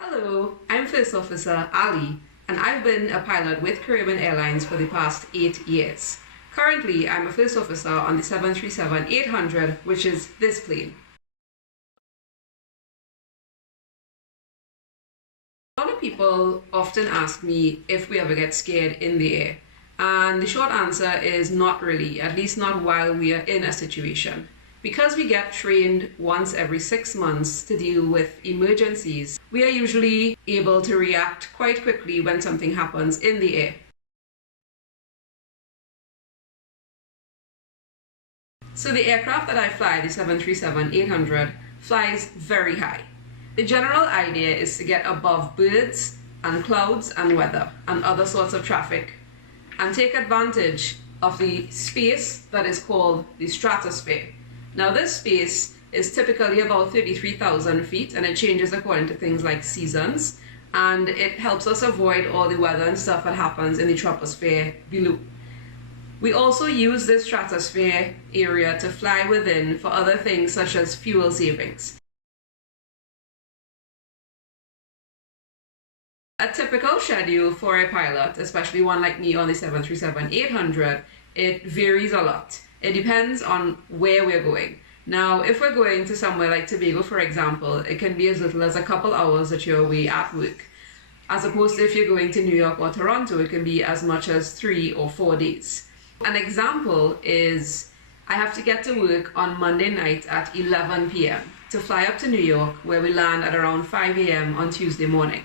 Hello, I'm First Officer Ali, and I've been a pilot with Caribbean Airlines for the past 8 years. Currently, I'm a First Officer on the 737-800, which is this plane. A lot of people often ask me if we ever get scared in the air, and the short answer is not really, at least not while we are in a situation. Because we get trained once every 6 months to deal with emergencies, we are usually able to react quite quickly when something happens in the air. So the aircraft that I fly, the 737-800, flies very high. The general idea is to get above birds and clouds and weather and other sorts of traffic and take advantage of the space that is called the stratosphere. Now this space is typically about 33,000 feet, and it changes according to things like seasons, and it helps us avoid all the weather and stuff that happens in the troposphere below. We also use this stratosphere area to fly within for other things such as fuel savings. A typical schedule for a pilot, especially one like me on the 737-800, it varies a lot. It depends on where we're going. Now, if we're going to somewhere like Tobago, for example, it can be as little as a couple hours that you're away at work. As opposed to if you're going to New York or Toronto, it can be as much as 3 or 4 days. An example is I have to get to work on Monday night at 11 p.m. to fly up to New York, where we land at around 5 a.m. on Tuesday morning.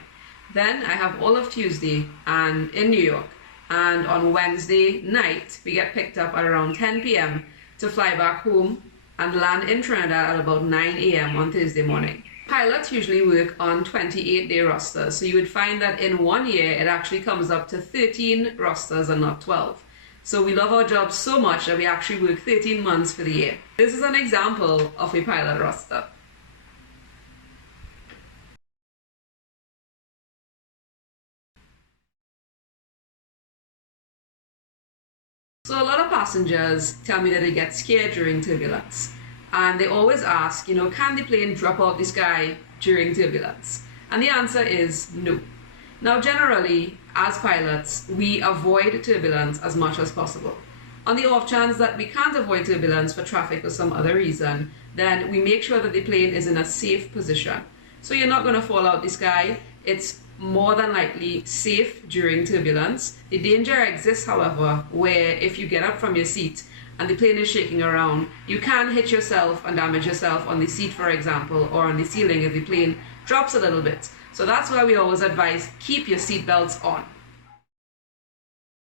Then I have all of Tuesday and in New York. And on Wednesday night, we get picked up at around 10 p.m. to fly back home and land in Trinidad at about 9 a.m. on Thursday morning. Pilots usually work on 28-day rosters, so you would find that in 1 year, it actually comes up to 13 rosters and not 12. So we love our job so much that we actually work 13 months for the year. This is an example of a pilot roster. So a lot of passengers tell me that they get scared during turbulence. And they always ask, can the plane drop out the sky during turbulence? And the answer is no. Now, generally, as pilots, we avoid turbulence as much as possible. On the off chance that we can't avoid turbulence for traffic or some other reason, then we make sure that the plane is in a safe position. So you're not going to fall out the sky. It's more than likely safe during turbulence. The danger exists, however, where if you get up from your seat and the plane is shaking around, you can hit yourself and damage yourself on the seat, for example, or on the ceiling if the plane drops a little bit. So that's why we always advise keep your seat belts on.